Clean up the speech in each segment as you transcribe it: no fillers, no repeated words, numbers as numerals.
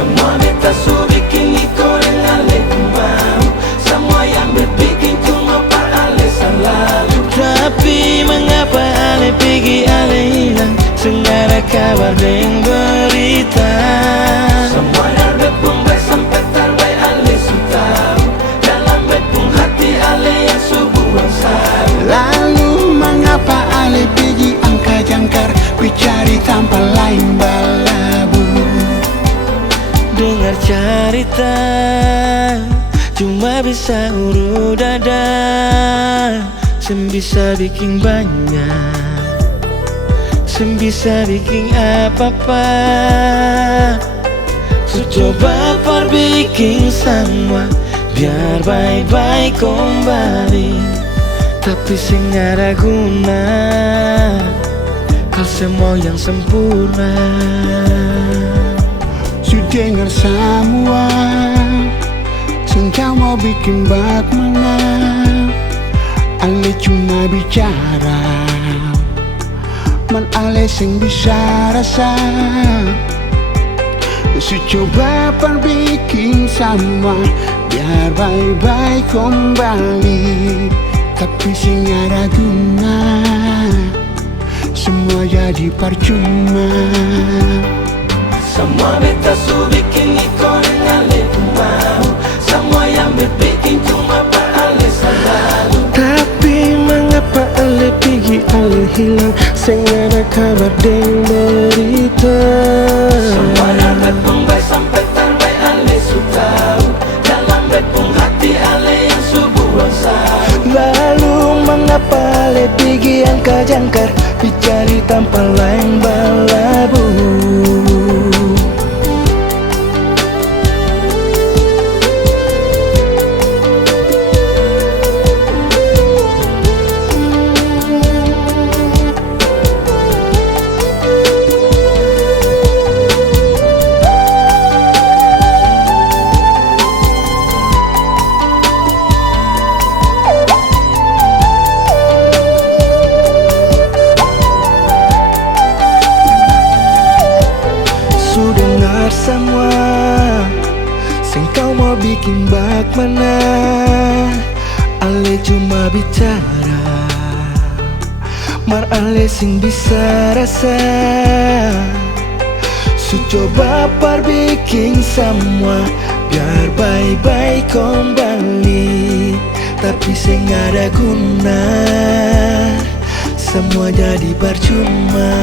Semua beta su bikin iko dengan ale mau. Semua yang berbikin cuma Pak Ale selalu. Tapi mengapa ale pergi ale hilang, sengaja kabar deng berita. Semua yang bepung baik sampai tarwai ale su tahu. Dalam bepung hati ale yang su buang saru. Lalu mengapa ale pergi angka jangkar, bicari tanpa lain balabu. Dengar cerita cuma bisa uru dada, bisa bikin banyak, bisa bikin apa-apa. Su coba perbikin semua biar baik-baik kembali, tapi sing ada guna kau semua yang sempurna. Su dengar semua, sengkau mau bikin bagaimana. Ale cuma bicara, man ale sing bisa rasa. Su coba perbikin sama biar baik-baik kembali, tapi sing ada guna, semua jadi percuma. Semua beta su bikin iko dengan ale mau. Semua yang berbikin cuma Pak Ale selalu. Tapi mengapa ale pergi ale hilang, sing ada kabar deng berita. Semua yang bepung baik sampai tarwai ale su tahu. Dalam bepung hati ale yang su buang saru. Lalu mengapa ale pergi angka jangkar, bicari tanpa lain balabu. Semua sing kau mau bikin bagaimana. Ale cuma bicara, mar ale sing bisa rasa. Su coba perbikin semua biar baik-baik kembali, tapi sing ada guna, semua jadi percuma.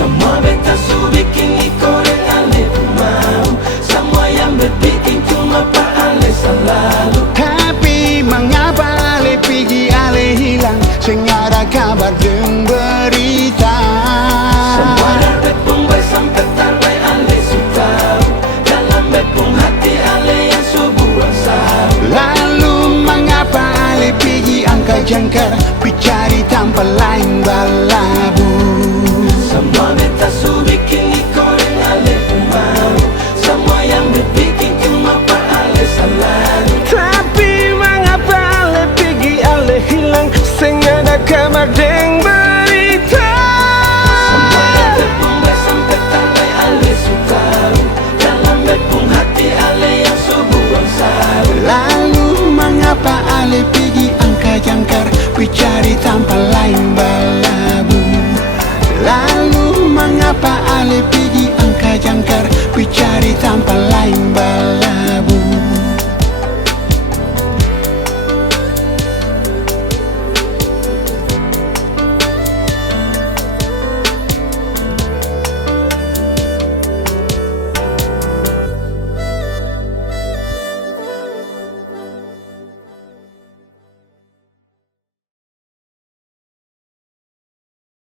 Semua beta su bikin iko dengan ale mau. Semua yang berbikin cuma Pak Ale selalu. Tapi mengapa ale pergi ale hilang, sing ada kabar deng berita. Semua yang bepung baik sampai tarwai ale su tahu. Dalam bepung hati ale yang su buang saru. Lalu mengapa ale pergi angka jangkar, bicari tanpa lain balabu. Semua beta su bikin iko dengan ale mau. Semua yang berbikin cuma Pak Ale selalu. Tapi mengapa ale pergi ale hilang, sing ada kabar deng berita. Semua yang bepung baik sampai tarwai ale su tahu. Dalam bepung hati ale yang su buang saru. Lalu mengapa ale pergi angka jangkar, bicari tanpa lain balabu. Lalu mengapa ale pergi angka jangkar, bicari tanpa lain balabu.